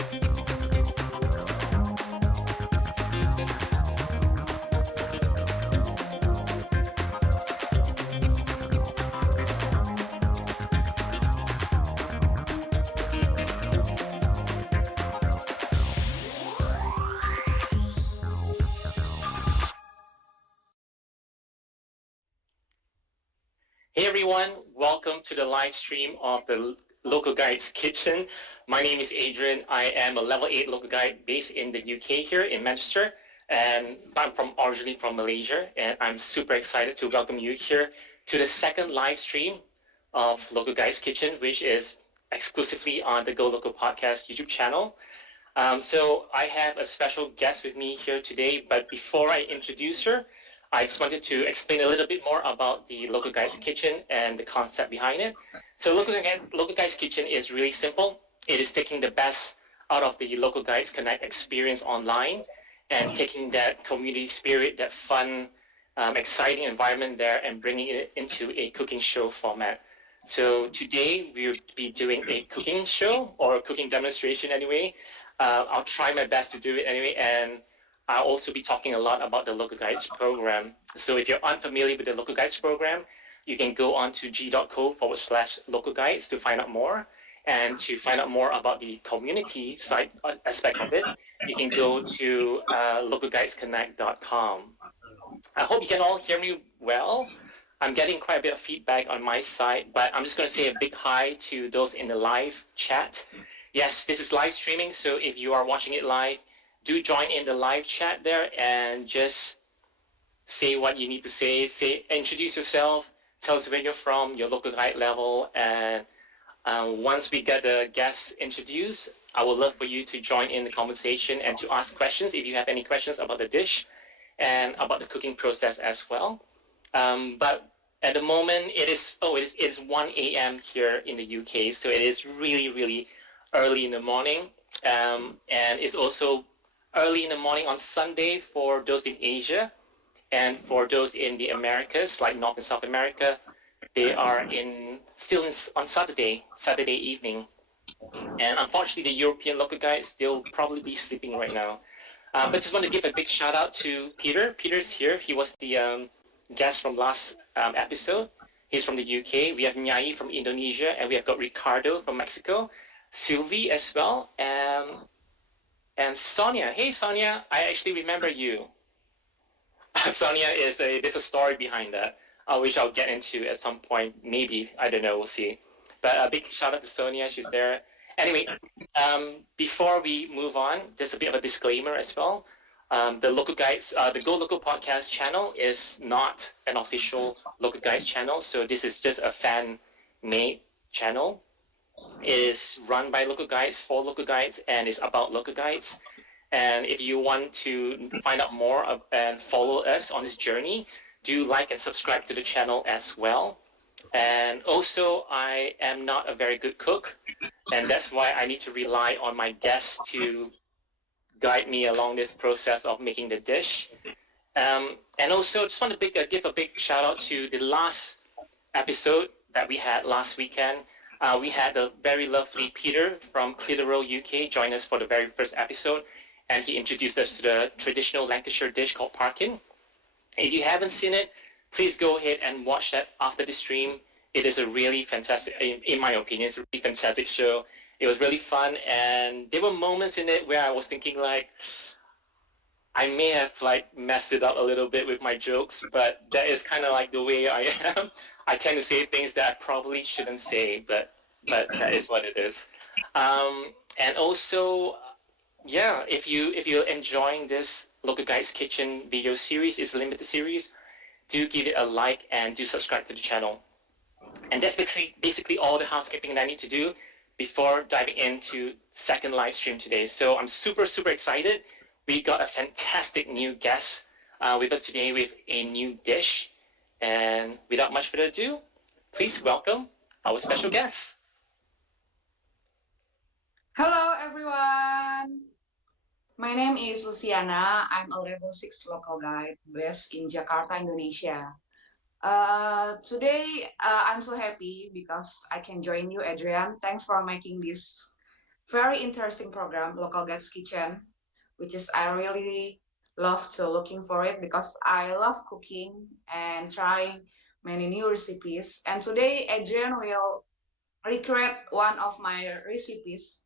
Hey everyone, welcome to the live stream of the Local Guides Kitchen. My name is Adrian. I am a level 8 local guide based in the UK here in Manchester, and I'm originally from Malaysia, and I'm super excited to welcome you here to the second live stream of Local Guides Kitchen, which is exclusively on the Go Loco Podcast YouTube channel. So I have a special guest with me here today, but before I introduce her, I just wanted to explain a little bit more about the Local Guides Kitchen and the concept behind it. So Local Guides Kitchen is really simple. It is taking the best out of the Local Guides Connect experience online and taking that community spirit, that fun, exciting environment there and bringing it into a cooking show format. So today we'll be doing a cooking show or a cooking demonstration anyway. I'll try my best to do it anyway, and I'll also be talking a lot about the Local Guides program. So if you're unfamiliar with the Local Guides program, you can go on to g.co/local guides to find out more. And to find out more about the community side aspect of it, you can go to localguidesconnect.com. I hope you can all hear me well. I'm getting quite a bit of feedback on my side, but I'm just going to say a big hi to those in the live chat. Yes, this is live streaming, so if you are watching it live, do join in the live chat there and just say what you need to say. Introduce yourself, tell us where you're from, your local guide level, and once we get the guests introduced, I would love for you to join in the conversation and to ask questions if you have any questions about the dish and about the cooking process as well. But at the moment, it is 1 a.m. here in the UK, so it is really early in the morning, and it's also early in the morning on Sunday for those in Asia, and for those in the Americas, like North and South America, they are still on Saturday evening. And unfortunately, the European local guides, they'll probably be sleeping right now. But just want to give a big shout out to Peter. Peter's here. He was the guest from last episode. He's from the UK. We have Nyai from Indonesia, and we have got Ricardo from Mexico, Sylvie as well, and Sonia. Hey Sonia, I actually remember you. Sonia there's a story behind that, which I'll get into at some point. Maybe, I don't know, we'll see. But a big shout out to Sonia, she's there. Anyway, before we move on, just a bit of a disclaimer as well. The Local Guides, the Go Loco Podcast channel is not an official Local Guides channel, so this is just a fan-made channel. It is run by local guides for local guides and is about local guides. And if you want to find out more and follow us on this journey, do like and subscribe to the channel as well. And also, I am not a very good cook, and that's why I need to rely on my guests to guide me along this process of making the dish. And also, just want to give a big shout out to the last episode that we had last weekend. We had the very lovely Peter from Clitheroe, UK, join us for the very first episode, and he introduced us to the traditional Lancashire dish called parkin. If you haven't seen it, please go ahead and watch that after the stream. It is a really fantastic, in my opinion, it's a really fantastic show. It was really fun, and there were moments in it where I was thinking like, I may have like messed it up a little bit with my jokes, but that is kind of like the way I am. I tend to say things that I probably shouldn't say, but that is what it is. And also, yeah, if you're enjoying this Local Guides Kitchen video series, it's a limited series, do give it a like and do subscribe to the channel. And that's basically all the housekeeping that I need to do before diving into second live stream today. So I'm super excited. We got a fantastic new guest with us today with a new dish. And without much further ado, please welcome our special guest. Hello everyone. My name is Lusiana. I'm a level 6 local guide based in Jakarta, Indonesia. Today I'm so happy because I can join you, Adrian. Thanks for making this very interesting program, Local Guides Kitchen, which is I really love to looking for it because I love cooking and trying many new recipes. And today Adrian will recreate one of my recipes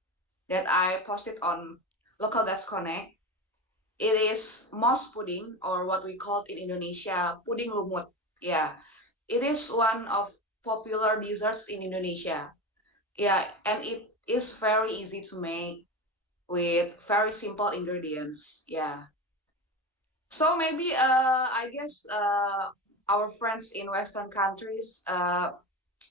that I posted on Local Guides Connect. It is moss pudding, or what we call it in Indonesia, puding lumut. Yeah, it is one of popular desserts in Indonesia. Yeah, and it is very easy to make with very simple ingredients. Yeah. So maybe I guess our friends in Western countries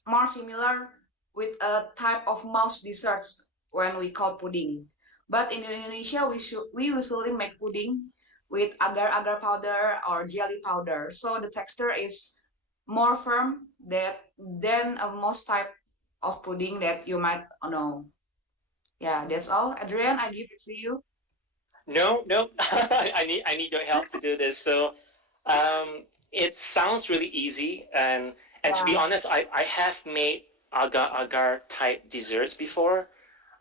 more similar with a type of mouse desserts when we call pudding. But in Indonesia, we usually make pudding with agar-agar powder or jelly powder. So the texture is more firm than most type of pudding that you might know. Yeah, that's all. Adrian, I give it to you. No, no, I need your help to do this. So, it sounds really easy, and to be Yeah. honest, I have made agar-agar type desserts before,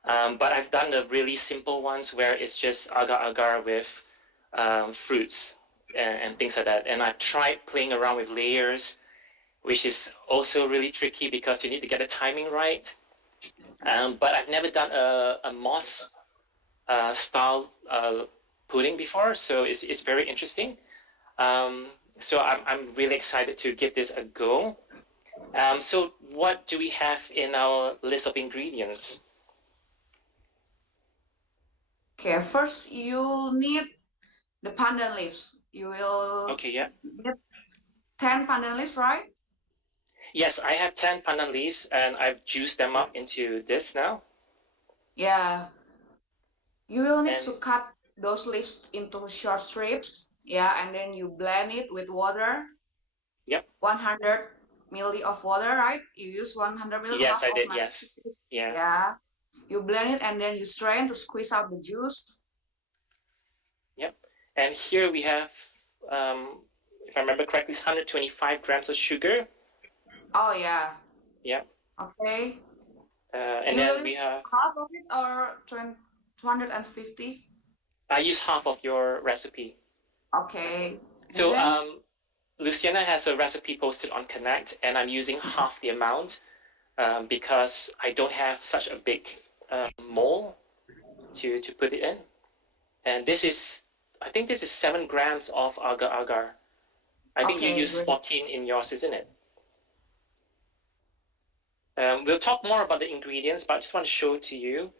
but I've done the really simple ones where it's just agar-agar with fruits and things like that. And I've tried playing around with layers, which is also really tricky because you need to get the timing right. But I've never done a moss style pudding before, so it's very interesting. Um, so I'm really excited to give this a go. So what do we have in our list of ingredients? Okay, first you need the pandan leaves. You will Okay, yeah. need 10 pandan leaves, right? Yes, I have 10 pandan leaves and I've juiced them up into this now. Yeah. You will need And to cut those leaves into short strips. Yeah, and then you blend it with water, yep, 100 milli of water, right? You use 100 milli, yes, half I of did, my yes. recipes. Yeah, Yeah. You blend it and then you strain to squeeze out the juice. yep. And here we have, if I remember correctly, it's 125 grams of sugar. Oh, yeah. Yeah. Okay. And You will then we use have, half of it or 250? I use half of your recipe. Okay. And So then, Luciana has a recipe posted on Connect, and I'm using half the amount because I don't have such a big mole to put it in. And this is, I think this is 7 grams of agar-agar. I think you okay, use great. 14 in yours, isn't it? We'll talk more about the ingredients, but I just want to show it to you.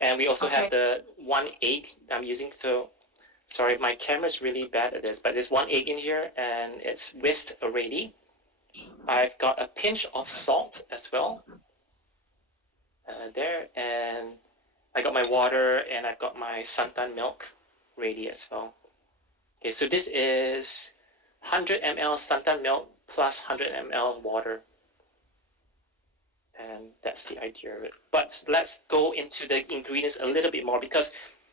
And we also have Okay. the 1 egg I'm using. So sorry, my camera's really bad at this, but there's 1 egg in here and it's whisked already. I've got a pinch of salt as well there, and I got my water and I've got my santan milk ready as well. Okay, so this is 100 ml santan milk plus 100 ml water. And that's the idea of it. But let's go into the ingredients a little bit more because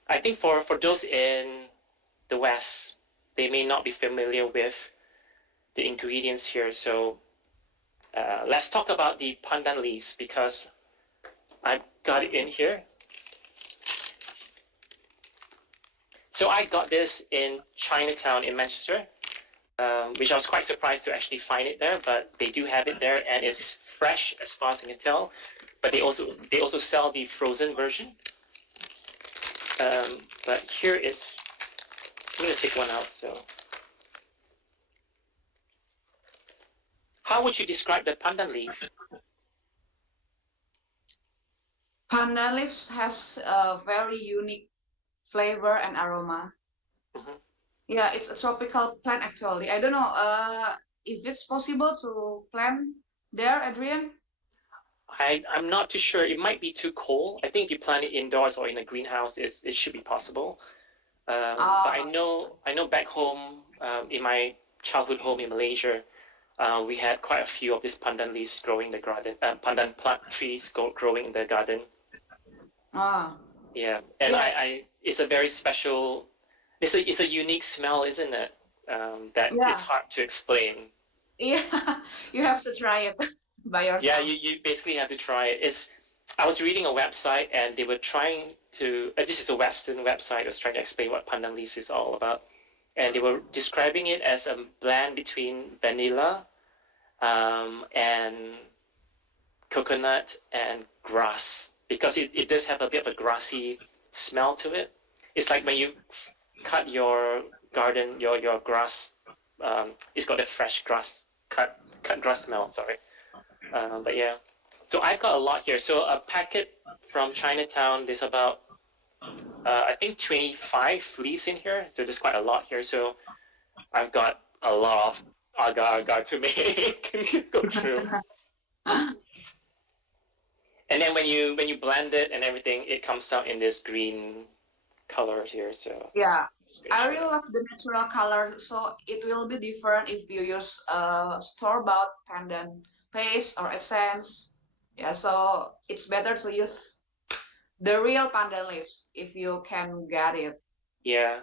I think for those in the West, they may not be familiar with the ingredients here. So let's talk about the pandan leaves because I've got it in here. So I got this in Chinatown in Manchester, which I was quite surprised to actually find it there, but they do have it there and it's fresh as far as I can tell. But they also sell the frozen version. But here is, I'm gonna take one out. So, how would you describe the pandan leaf? Pandan leaves has a very unique flavor and aroma. Mhm. Yeah, it's a tropical plant actually. I don't know if it's possible to plant there, Adrian. I'm not too sure. It might be too cold. I think if you plant it indoors or in a greenhouse, it should be possible. But Uh, I know back home, in my childhood home in Malaysia, we had quite a few of these pandan leaves growing in the garden, pandan plant trees growing in the garden. uh, Yeah, and yeah, it's a very special, it's a unique smell, isn't it? That is yeah, hard to explain. yeah. You have to try it by Yeah, yourself. you basically have to try it. I was reading a website and they were trying to. This is a Western website. Was trying to explain what pandan leaves is all about, and they were describing it as a blend between vanilla and coconut and grass because it does have a bit of a grassy smell to it. It's like when you cut your garden, your grass. It's got a fresh grass cut grass smell. Sorry, but yeah. So I've got a lot here. So a packet from Chinatown. There's about I think 25 leaves in here. So there's quite a lot here. So I've got a lot of agar-agar to make go through. And then when you blend it and everything, it comes out in this green color here. So Yeah, I really love the natural color. So it will be different if you use store-bought pandan paste or essence. Yeah, so it's better to use the real pandan leaves if you can get it. yeah,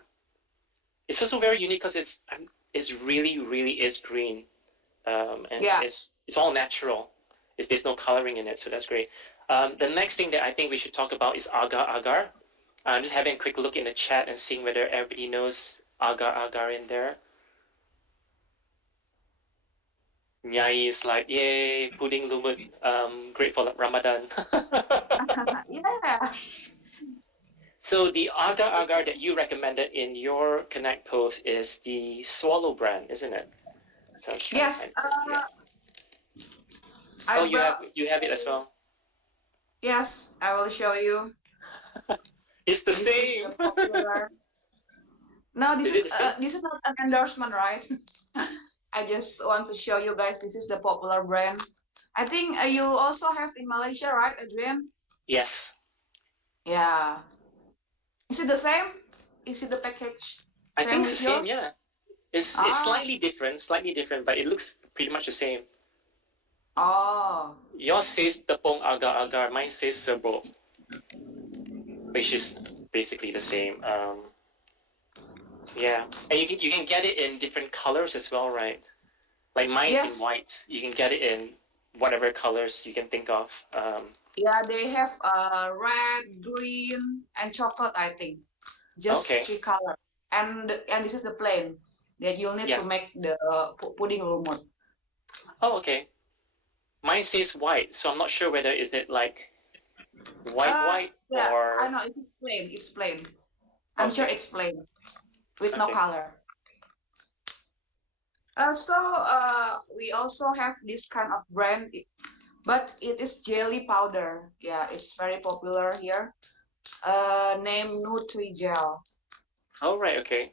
it's also very unique because it's really is green, and Yeah. it's all natural. There's no coloring in it, so that's great. The next thing that I think we should talk about is agar-agar. I'm just having a quick look in the chat and seeing whether everybody knows agar-agar in there. Nyai is like, yay, puding lumut, great for Ramadan. Yeah. So the agar-agar that you recommended in your Connect post is the Swallow brand, isn't it? So I'm trying to Yes. find this, yeah. I Oh, you brought. have it as well. Yes, I will show you. It's the This is same. the popular. No, Is it the same? this is not an endorsement, right? I just want to show you guys. This is the popular brand. I think you also have in Malaysia, right, Adrian? Yes. Yeah. Is it the same? Is it the package I same think it's with the same, yours? yeah. It's Ah. slightly different, but it looks pretty much the same. Oh. Yours says tepung agar-agar, mine says serbuk, which is basically the same. Yeah, and you can get it in different colors as well, right? Like mine's in Yes. white. You can get it in whatever colors you can think of. Yeah, they have red, green, and chocolate, I think. Just Okay. three colors. And this is the plain that you'll need Yeah. to make the pudding lumut. Oh, okay. Mine says white, so I'm not sure whether is it like white Yeah, I or know it's plain. It's plain. I'm sure okay. it's plain with no Okay. color. We also have this kind of brand, but it is jelly powder. Yeah, it's very popular here. Named Nutri-Gel. Oh, right, okay.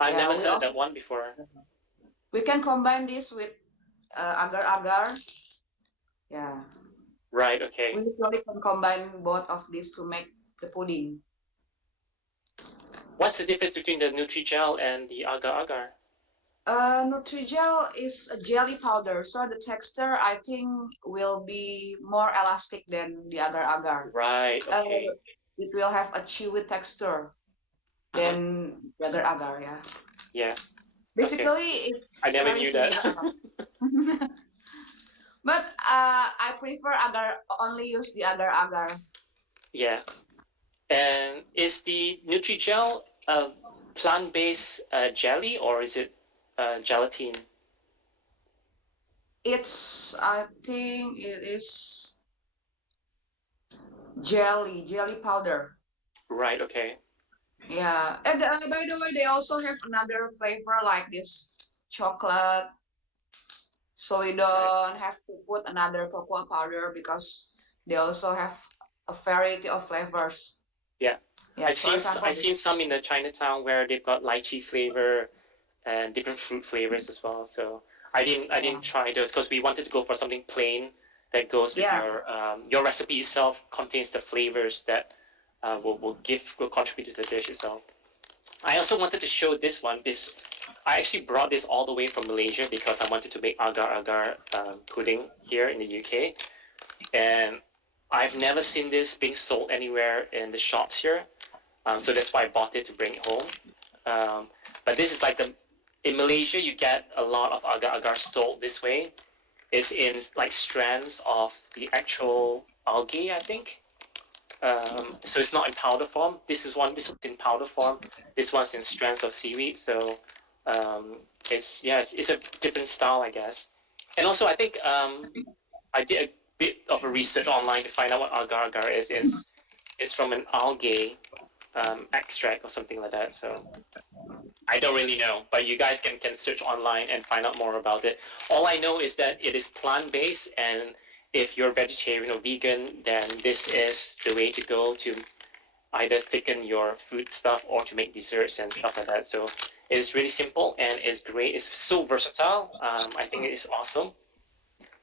I've Yeah, never heard that one before. we can combine this with agar-agar. Yeah, Right, we okay. usually can combine both of these to make the pudding. What's the difference between the Nutri-Gel and the agar-agar? Nutri-Gel is a jelly powder, so the texture I think will be more elastic than the agar-agar. Right, okay. It will have a chewy texture than the agar-agar, yeah. Yeah, Basically, I it's never very knew that. similar. But I prefer agar, only use the agar-agar. Yeah. And is the Nutri-Gel a plant-based jelly or is it gelatin? I think it is jelly powder. Right, okay. Yeah, and by the way, they also have another flavor like this chocolate, so you don't have to put another cocoa powder because they also have a variety of flavors. Yeah. Yeah, for example, I've seen some in the Chinatown where they've got lychee flavor and different fruit flavors as well. So I yeah, didn't try those because we wanted to go for something plain that goes with yeah, your recipe itself contains the flavors that will contribute to the dish itself. I also wanted to show this one. I actually brought this all the way from Malaysia because I wanted to make agar-agar pudding here in the UK, and I've never seen this being sold anywhere in the shops here. So that's why I bought it to bring it home. But this is like in Malaysia you get a lot of agar-agar sold this way. It's in like strands of the actual algae, I think. So it's not in powder form. This one's in powder form. This one's in strands of seaweed. So it's a different style, I guess. And also, I think I did a bit of a research online to find out what agar-agar is. It's from an algae extract or something like that. So I don't really know, but you guys can search online and find out more about it. All I know is that it is plant-based, and if you're vegetarian or vegan, then this is the way to go to either thicken your food stuff or to make desserts and stuff like that. So it is really simple and it's great. It's so versatile. I think it is awesome.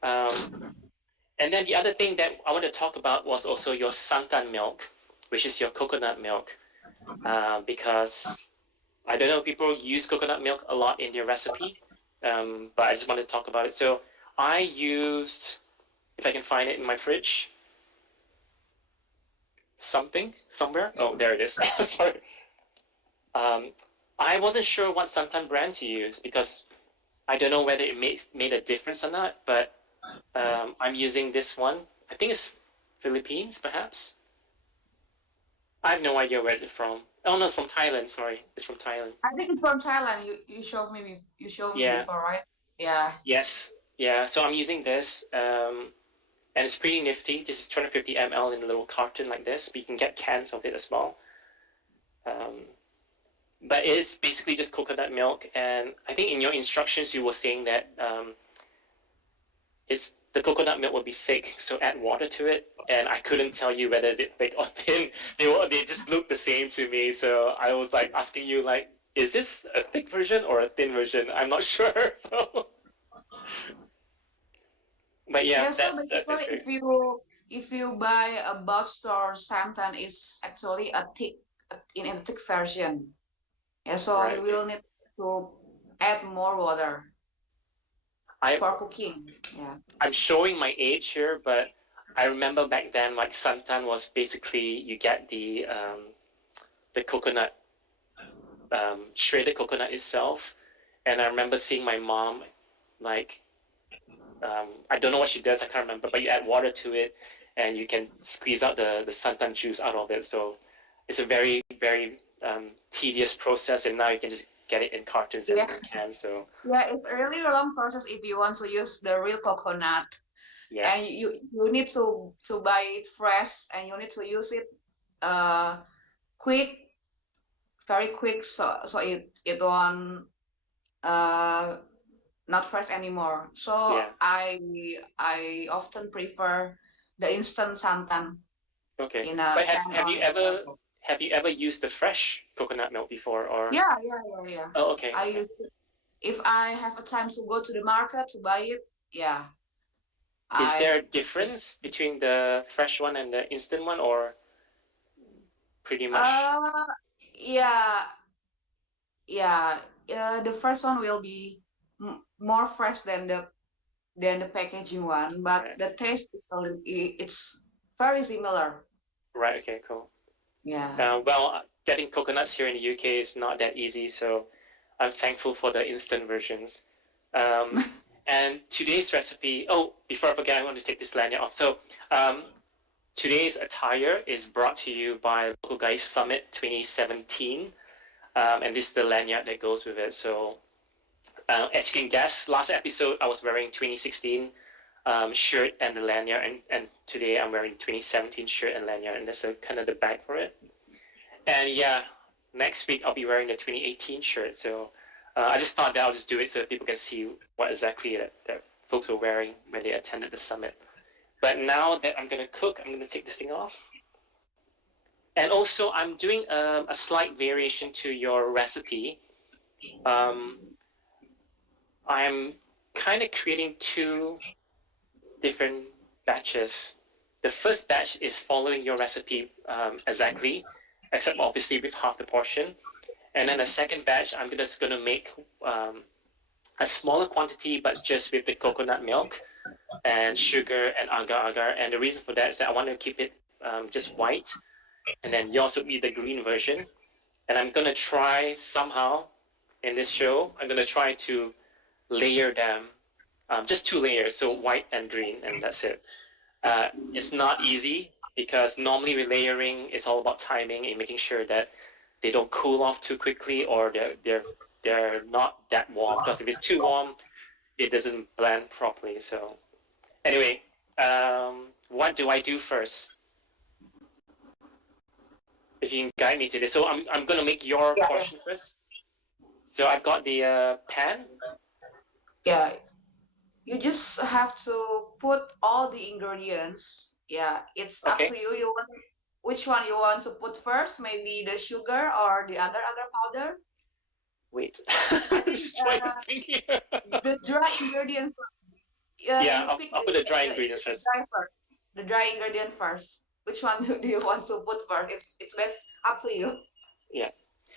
And then the other thing that I want to talk about was also your santan milk, which is your coconut milk, because I don't know, people use coconut milk a lot in their recipe, but I just want to talk about it. So I used, if I can find it in my fridge, somewhere. Oh, there it is. Sorry. I wasn't sure what santan brand to use because I don't know whether it made a difference or not, but I'm using this one. I think it's Philippines, perhaps. I have no idea where it's from. Oh no, it's from Thailand. Sorry, it's from Thailand. I think it's from Thailand. You showed me Yeah. before, right? Yeah. Yes. Yeah. So I'm using this, and it's pretty nifty. This is 250 ml in a little carton like this, but you can get cans of it as well. But it is basically just coconut milk, and I think in your instructions you were saying that the coconut milk will be thick, so add water to it. And I couldn't tell you whether is it thick or thin. They just looked the same to me, so I was like asking you like, is this a thick version or a thin version? I'm not sure. So, but yeah, Yeah, so that's basically, great. if you buy a bulk store santan, it's actually in a thick version. Yeah, so Right. you Okay. will need to add more water I for cooking. Yeah. I'm showing my age here, but I remember back then like santan was basically you get the coconut shredded coconut itself, and I remember seeing my mom like I don't know what she does, I can't remember, but you add water to it and you can squeeze out the santan juice out of it. So it's a very, very tedious process, and now you can just get it in cartons and Yeah. in cans. So Yeah, it's a really long process if you want to use the real coconut. yeah, And you need to buy it fresh, and you need to use it quick, very quick, so it won't not fresh anymore. So yeah. I often prefer the instant santan Okay. in a But can have or you in a ever bottle. used the fresh coconut milk before or? Yeah. Oh, okay, I okay. use it. If I have a time to go to the market to buy it, yeah, Is I there a difference between the fresh one and the instant one, or pretty much? uh yeah yeah the first one will be more fresh than the packaging one, but Right. the taste it's very similar. Right. Okay. Cool. Yeah. Well, getting coconuts here in the UK is not that easy, so I'm thankful for the instant versions. Um, and today's recipe, oh, before I forget, I want to take this lanyard off. So, today's attire is brought to you by Local Guys Summit 2017, and this is the lanyard that goes with it. So, as you can guess, last episode I was wearing 2016 shirt and the lanyard, and today I'm wearing 2017 shirt and lanyard, and that's kind of the bag for it. And yeah, next week I'll be wearing the 2018 shirt. So I just thought that I'll just do it so that people can see what exactly that folks were wearing when they attended the summit. But now that I'm gonna cook, I'm gonna take this thing off. And also, I'm doing a slight variation to your recipe. Um, I'm kind of creating two different batches. The first batch is following your recipe exactly, except obviously with half the portion. And then the second batch, I'm just going to make a smaller quantity, but just with the coconut milk and sugar and agar-agar. And the reason for that is that I want to keep it just white. And then yours would be the green version. And I'm going to try somehow in this show, I'm going to try to layer them, just two layers, so white and green, and that's it. It's not easy because normally with layering, it's all about timing and making sure that they don't cool off too quickly or they're not that warm. Because if it's too warm, it doesn't blend properly. So anyway, what do I do first? If you can guide me to this. So I'm gonna make your Yeah, portion first. So I've got the pan. yeah. You just have to put all the ingredients. Yeah, it's up to Okay. you. You want which one you want to put first? Maybe the sugar or the agar-agar powder. Wait. I I'm think just trying to think here. the dry ingredients. Yeah, You pick I'll put the dry ingredients first. dry first. The dry ingredient first. Which one do you want to put first? It's best up to you. Yeah.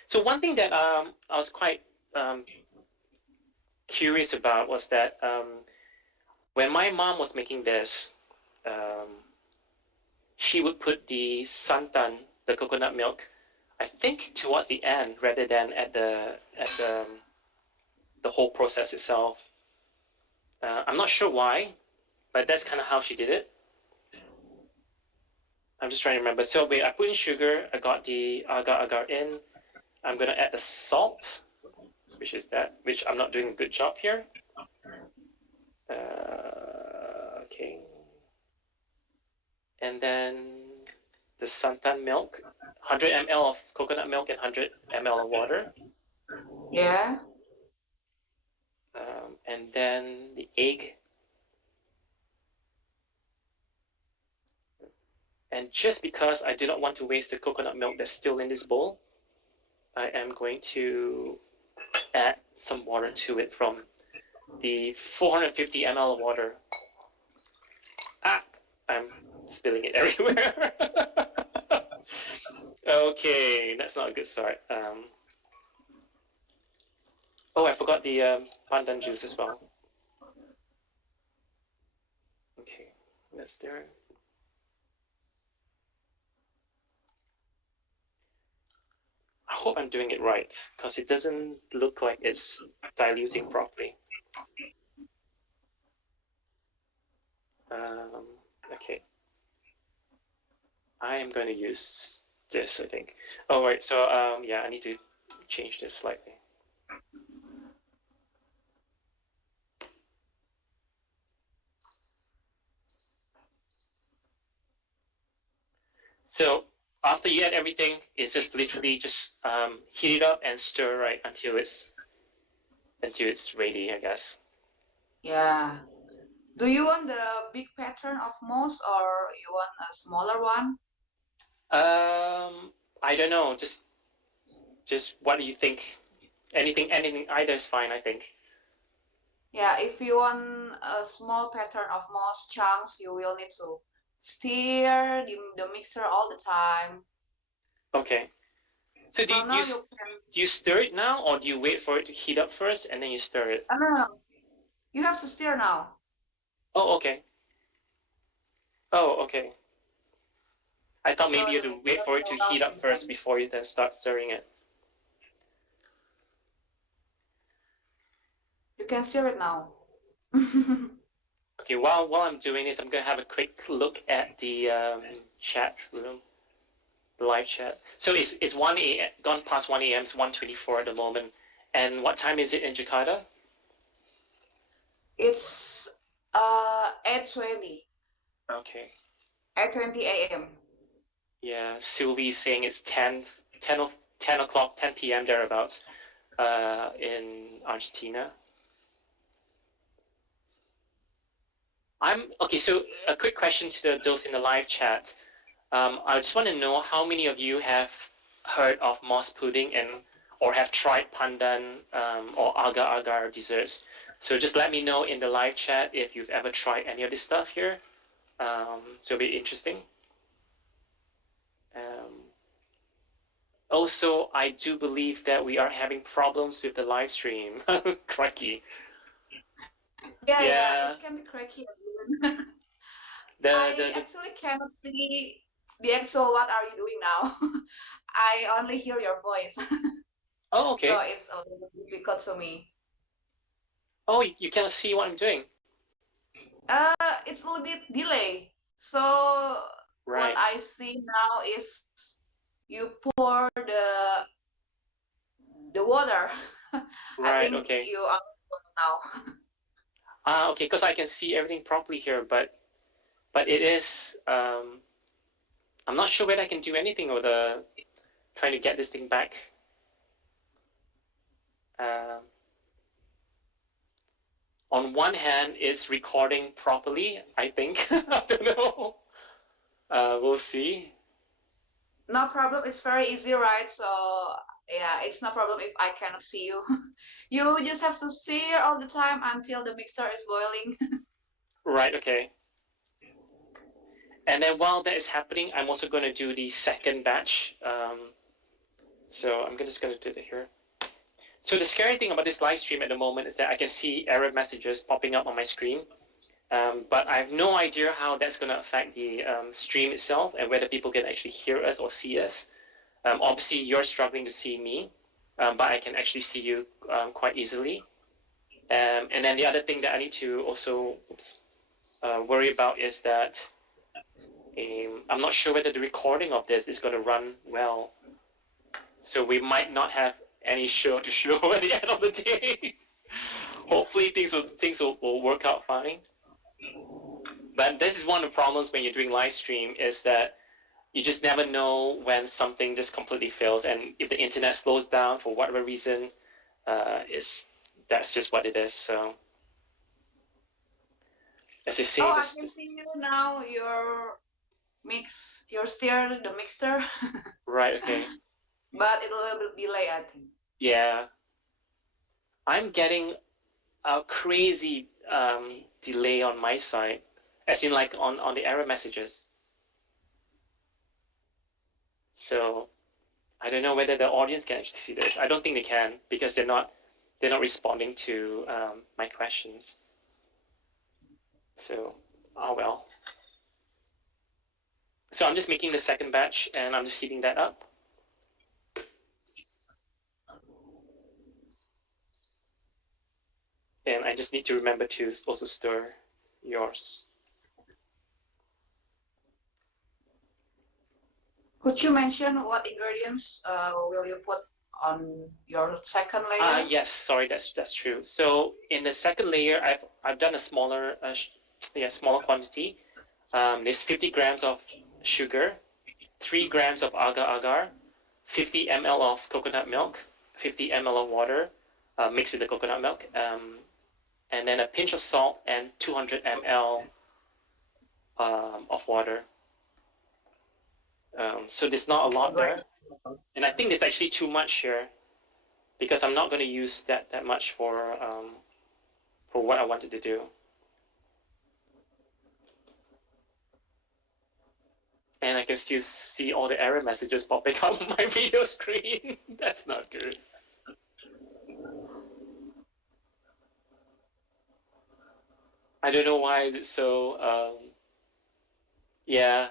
So one thing that I was quite um, curious about was that when my mom was making this, um, she would put the santan, the coconut milk, I think towards the end rather than at the whole process itself. I'm not sure why, but that's kind of how she did it. I'm just trying to remember. So wait, I put in sugar. I got the agar-agar in. I'm gonna add the salt, which I'm not doing a good job here. Okay. And then the santan milk, 100 ml of coconut milk and 100 ml of water. Yeah. And then the egg. And just because I do not want to waste the coconut milk that's still in this bowl, I am going to add some water to it from the 450 ml of water. Ah, I'm spilling it everywhere. Okay, that's not a good start. Oh, I forgot the pandan juice as well. Okay, that's there. I hope I'm doing it right because it doesn't look like it's diluting properly. Okay. I am going to use this, I think. Oh, right. So, yeah, I need to change this slightly. So after you add everything, it's just literally just heat it up and stir right until it's ready, I guess. Yeah. Do you want the big pattern of moss or you want a smaller one? I don't know. Just what do you think? Anything either is fine, I think. Yeah, if you want a small pattern of moss chunks, you will need to stir the mixture all the time. Okay. So So now you can, do you stir it now, or do you wait for it to heat up first and then you stir it? no, no, no. You have to stir now. Oh, okay. Oh, okay. I thought So maybe you the had to wait for it to heat up first before you then start stirring it. you can stir it now. Okay, while I'm doing this, I'm gonna have a quick look at the chat room, the live chat. So it's 1 a.m. gone past 1 a.m. It's 1:24 at the moment. And what time is it in Jakarta? It's 8:20, Okay. 8:20 a.m. Yeah, Sylvie's saying it's 10 o'clock, 10 p.m. thereabouts in Argentina. Okay. So a quick question to those in the live chat. I just want to know how many of you have heard of moss pudding or have tried pandan or agar-agar desserts. So just let me know in the live chat if you've ever tried any of this stuff here. So it'll be interesting. Also, I do believe that we are having problems with the live stream. Crikey. Yeah, Yeah. it can be cracky. The I actually cannot see the actual what are you doing now. I only hear your voice, Oh, so okay. it's a little difficult to me. Oh, you cannot see what I'm doing. It's a little bit delay. So what Right. I see now is you pour the water. I Right. think Okay. you are now. Ah, okay. Because I can see everything properly here, but it is. I'm not sure whether I can do anything with trying to get this thing back. Um, on one hand, it's recording properly. I think. I don't know. We'll see. No problem. It's very easy, right? So yeah, it's no problem if I cannot see you. You just have to stir all the time until the mixture is boiling. Right. Okay. And then while that is happening, I'm also going to do the second batch. So I'm just going to do it here. So the scary thing about this live stream at the moment is that I can see error messages popping up on my screen, but I have no idea how that's going to affect the stream itself and whether people can actually hear us or see us. Obviously, you're struggling to see me, but I can actually see you quite easily. And then the other thing that I need to also worry about is that I'm not sure whether the recording of this is going to run well. So we might not have any show to show at the end of the day. Hopefully things will work out fine. But this is one of the problems when you're doing live stream is that you just never know when something just completely fails, and if the internet slows down for whatever reason, is that's just what it is. So as I say, Oh, I this can see you now. You're stir the mixture, right? Okay, but it will be delay, I think. yeah, I'm getting a crazy delay on my side, as in like on the error messages. So I don't know whether the audience can actually see this. I don't think they can because they're not responding to my questions. So oh well. So I'm just making the second batch and I'm just heating that up. And I just need to remember to also stir yours. Could you mention what ingredients will you put on your second layer? Yes, sorry, that's true. So in the second layer, I've done a smaller smaller quantity. There's 50 grams of sugar, 3 grams of agar-agar, 50 ml of coconut milk, 50 ml of water mixed with the coconut milk, and then a pinch of salt and 200 ml of water. So there's not a lot Great. there, and I think there's actually too much here because I'm not going to use that much for what I wanted to do. And I can still see all the error messages popping up on my video screen. That's not good. I don't know why is it so. Yeah.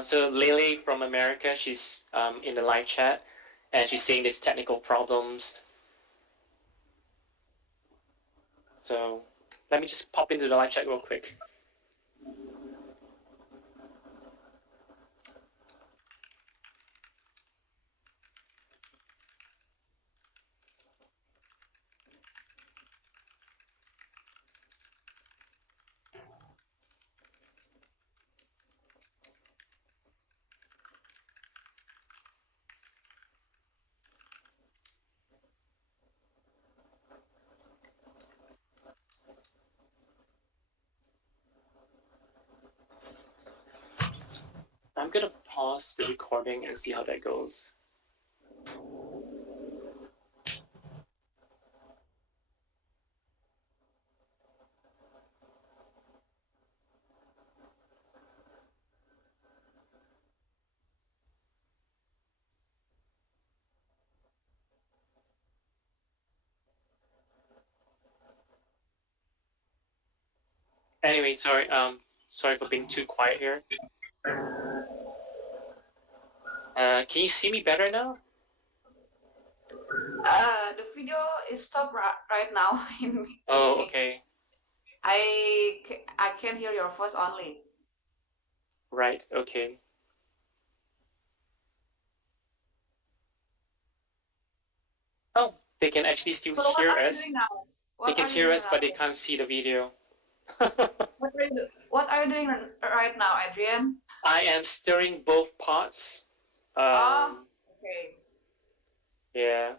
So Lele from America, she's in the live chat, and she's saying there's technical problems. So let me just pop into the live chat real quick. I'm gonna pause the recording and see how that goes. Anyway, sorry for being too quiet here. Can you see me better now? The video is stopped right now in Oh, me. okay. I can hear your voice only. Right, okay. Oh, they can actually still So what hear are you us. doing now? They What can are you hear doing us, but they now? can't see the video. What are you doing right now, Adrian? I am stirring both pots. Oh, Um, okay. yeah.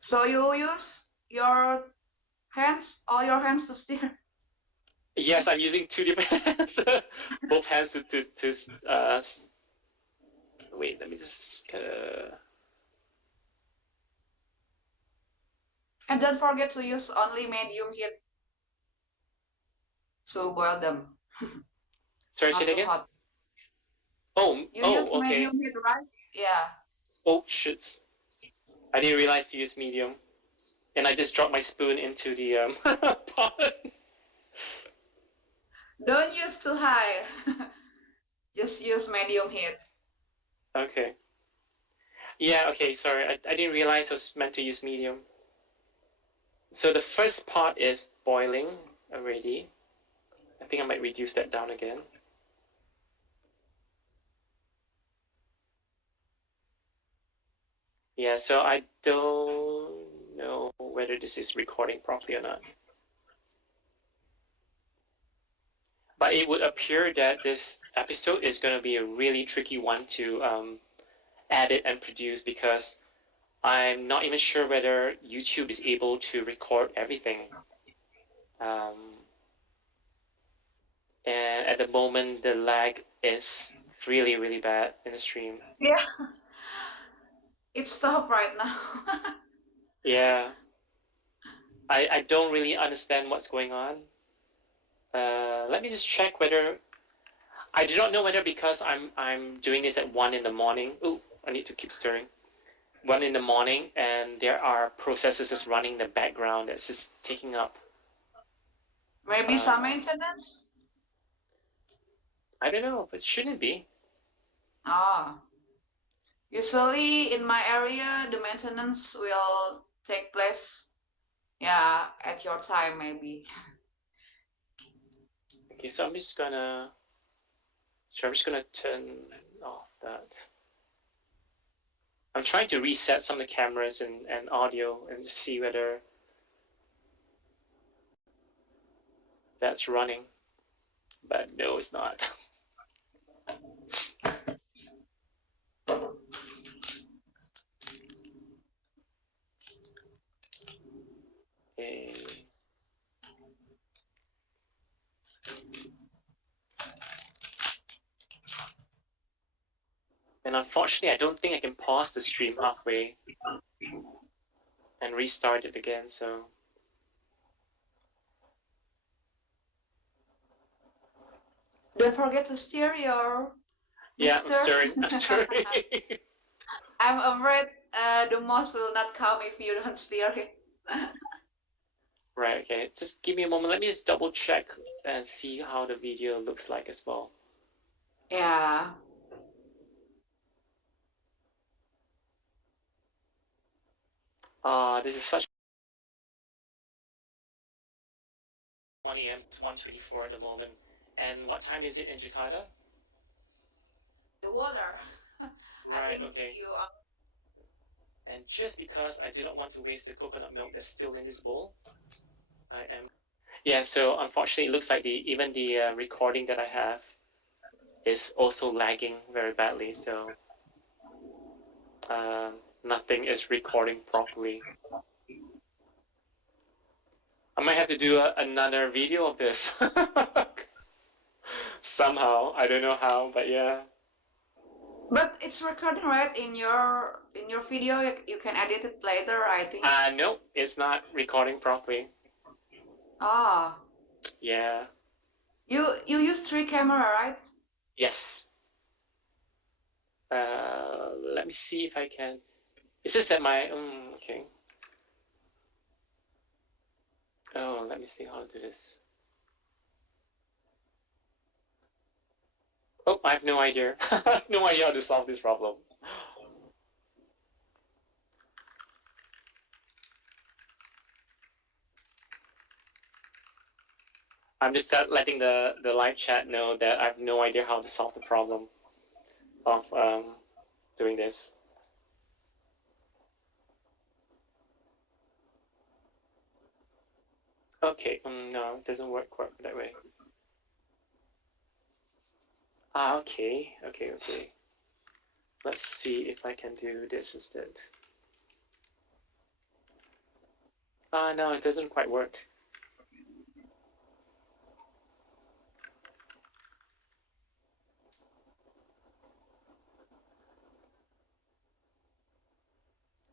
So you use your hands, all your hands to stir. Yes, I'm using two different hands. Both hands to wait, let me just And don't forget to use only medium heat to boil them, sorry, say not it too again. hot. You use Oh, okay. medium heat, right? Yeah. Oh, shit. I didn't realize to use medium. And I just dropped my spoon into the pot. Don't use too high. Just use medium heat. Okay. Yeah, okay, sorry. I didn't realize I was meant to use medium. So the first pot is boiling already. I think I might reduce that down again. Yeah, so I don't know whether this is recording properly or not. But it would appear that this episode is going to be a really tricky one to edit and produce because I'm not even sure whether YouTube is able to record everything. Um, and at the moment, the lag is really, really bad in the stream. Yeah. It's stopped right now. Yeah, I don't really understand what's going on. Let me just check whether I do not know whether because I'm doing this at 1 in the morning. Oh, I need to keep stirring. 1 in the morning, and there are processes just running in the background that's just taking up. Maybe some Uh, maintenance? I don't know, but shouldn't it be? Oh. Usually in my area, the maintenance will take place, yeah, at your time maybe. Okay, so I'm just gonna turn off that. I'm trying to reset some of the cameras and audio and just see whether that's running. But no, it's not. Okay. And unfortunately, I don't think I can pause the stream halfway and restart it again, so. Don't forget to stir your Yeah, I'm mixture. stirring. I'm stirring. I'm afraid the mouse will not come if you don't stir it. Right, okay. Just give me a moment. Let me just double check and see how the video looks like as well. Yeah. This is such 1 a.m. It's 1:24 at the moment. And what time is it in Jakarta? The water. I Right, think okay. you are. And just because I do not want to waste the coconut milk that's still in this bowl, I am. Yeah, so unfortunately, it looks like even the recording that I have is also lagging very badly. So uh, nothing is recording properly. I might have to do another video of this somehow. I don't know how, but yeah. But it's recording right in your video. You can edit it later, I think. No, it's not recording properly. Ah, Yeah. you use three camera, right? Yes. Let me see if I can. It's just that my okay. Oh, let me see how to do this. Oh, I have no idea. I have no idea how to solve this problem. I'm just letting the live chat know that I have no idea how to solve the problem of doing this. Okay, no, it doesn't work quite that way. Ah, okay, okay, okay. Let's see if I can do this instead. Ah, no, it doesn't quite work.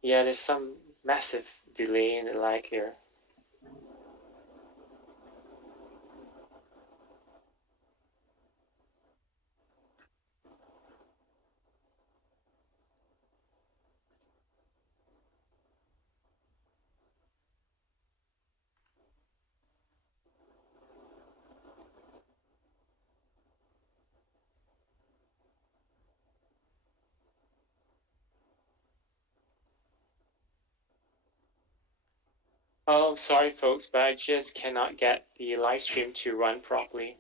Yeah, there's some massive delay in the lag here. Oh, sorry folks, but I just cannot get the live stream to run properly.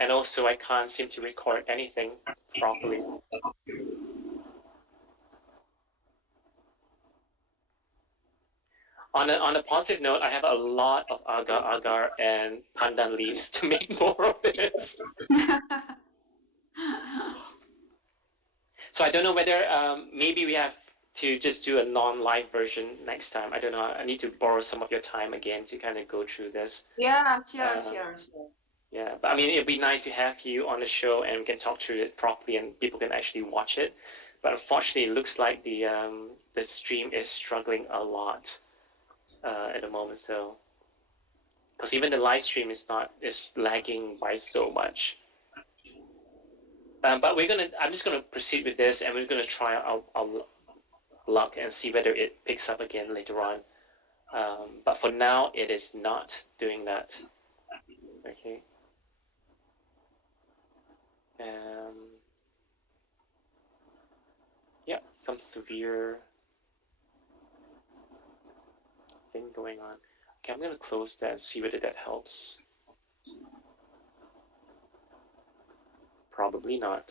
And also I can't seem to record anything properly. On a positive note, I have a lot of agar-agar and pandan leaves to make more of this. So I don't know whether maybe we have to just do a non-live version next time. I don't know. I need to borrow some of your time again to kind of go through this. Yeah, sure, Uh, sure. Yeah, but I mean, it'd be nice to have you on the show and we can talk through it properly and people can actually watch it. But unfortunately, it looks like the stream is struggling a lot at the moment. So, because even the live stream is lagging by so much. But I'm just gonna proceed with this, and we're gonna try our luck and see whether it picks up again later on. But for now, it is not doing that. Okay. Um, yeah, some severe thing going on. Okay, I'm gonna close that and see whether that helps. Probably not.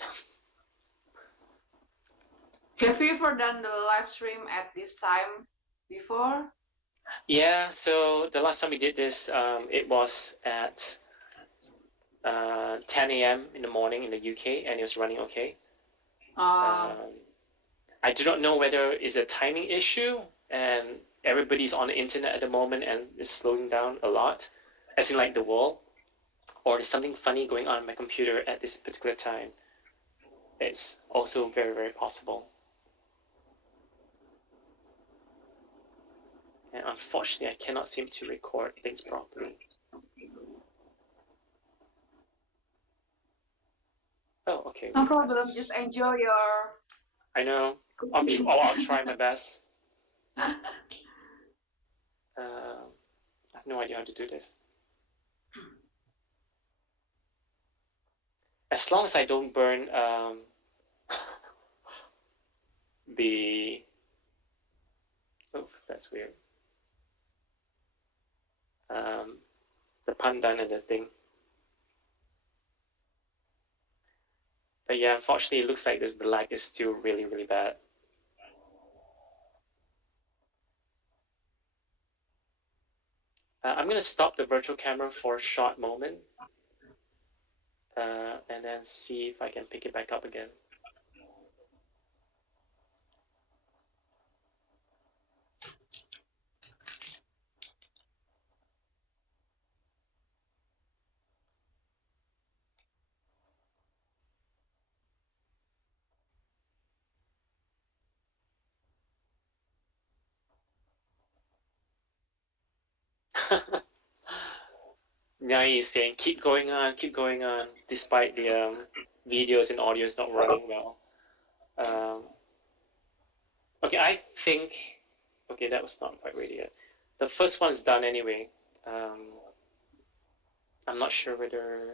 Have you ever done the live stream at this time before? Yeah, so the last time we did this, it was at 10 a.m. in the morning in the UK, and it was running okay. Um, I do not know whether it's a timing issue and everybody's on the internet at the moment and it's slowing down a lot, as in like the world, or there's something funny going on my computer at this particular time. It's also very, very possible. And unfortunately, I cannot seem to record things properly. Oh, okay. No problem. Just enjoy your I know. cooking. I'll try my best. I have no idea how to do this. As long as I don't burn the... Oh, that's weird. The pandan and the thing. But yeah, unfortunately, it looks like the lag is still really, really bad. I'm going to stop the virtual camera for a short moment and then see if I can pick it back up again. Nyai is saying, keep going on, despite the videos and audios not running well. Um, okay, I think, okay, that was not quite ready yet. The first one's done anyway. I'm not sure whether